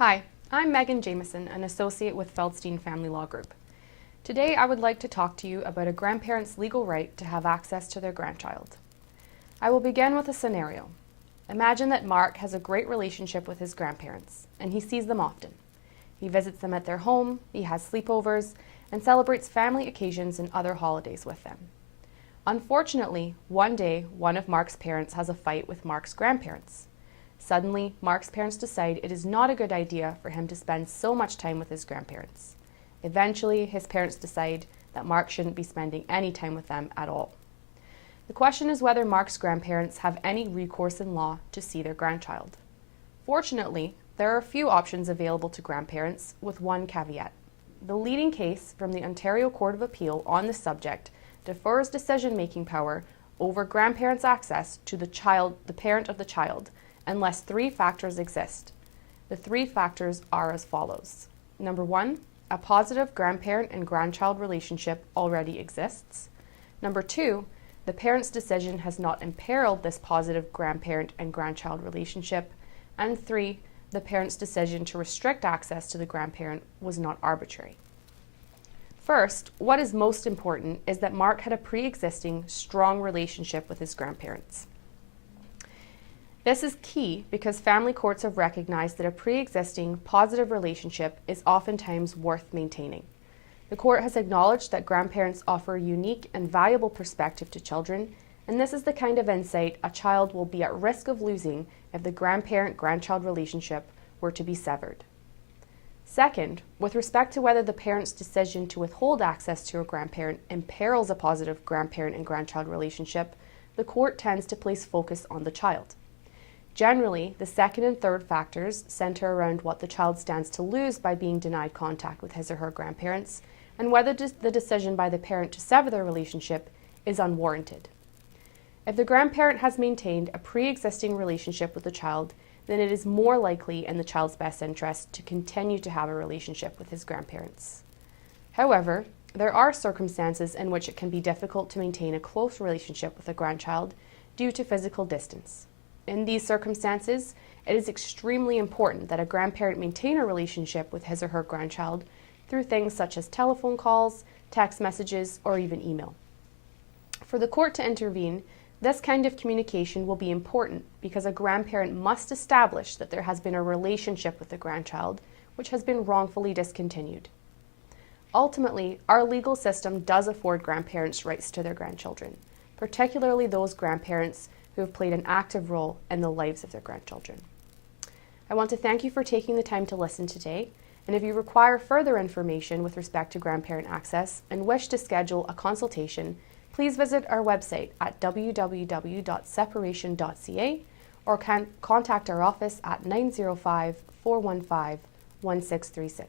Hi, I'm Megan Jameson, an associate with Feldstein Family Law Group. Today I would like to talk to you about a grandparent's legal right to have access to their grandchild. I will begin with a scenario. Imagine that Mark has a great relationship with his grandparents, and he sees them often. He visits them at their home, he has sleepovers, and celebrates family occasions and other holidays with them. Unfortunately, one day, one of Mark's parents has a fight with Mark's grandparents. Suddenly, Mark's parents decide it is not a good idea for him to spend so much time with his grandparents. Eventually, his parents decide that Mark shouldn't be spending any time with them at all. The question is whether Mark's grandparents have any recourse in law to see their grandchild. Fortunately, there are a few options available to grandparents, with one caveat. The leading case from the Ontario Court of Appeal on this subject defers decision-making power over grandparents' access to the parent of the child, unless three factors exist. The three factors are as follows. Number one, a positive grandparent and grandchild relationship already exists. Number two, the parent's decision has not imperiled this positive grandparent and grandchild relationship. And three, the parent's decision to restrict access to the grandparent was not arbitrary. First, what is most important is that Mark had a pre-existing strong relationship with his grandparents. This is key because family courts have recognized that a pre-existing positive relationship is oftentimes worth maintaining. The court has acknowledged that grandparents offer a unique and valuable perspective to children, and this is the kind of insight a child will be at risk of losing if the grandparent-grandchild relationship were to be severed. Second, with respect to whether the parent's decision to withhold access to a grandparent imperils a positive grandparent and grandchild relationship, the court tends to place focus on the child. Generally, the second and third factors center around what the child stands to lose by being denied contact with his or her grandparents, and whether the decision by the parent to sever their relationship is unwarranted. If the grandparent has maintained a pre-existing relationship with the child, then it is more likely in the child's best interest to continue to have a relationship with his grandparents. However, there are circumstances in which it can be difficult to maintain a close relationship with a grandchild due to physical distance. In these circumstances, it is extremely important that a grandparent maintain a relationship with his or her grandchild through things such as telephone calls, text messages, or even email. For the court to intervene, this kind of communication will be important because a grandparent must establish that there has been a relationship with the grandchild which has been wrongfully discontinued. Ultimately, our legal system does afford grandparents rights to their grandchildren, particularly those grandparents who have played an active role in the lives of their grandchildren. I want to thank you for taking the time to listen today, and if you require further information with respect to Grandparent Access and wish to schedule a consultation, please visit our website at www.separation.ca or contact our office at 905-415-1636.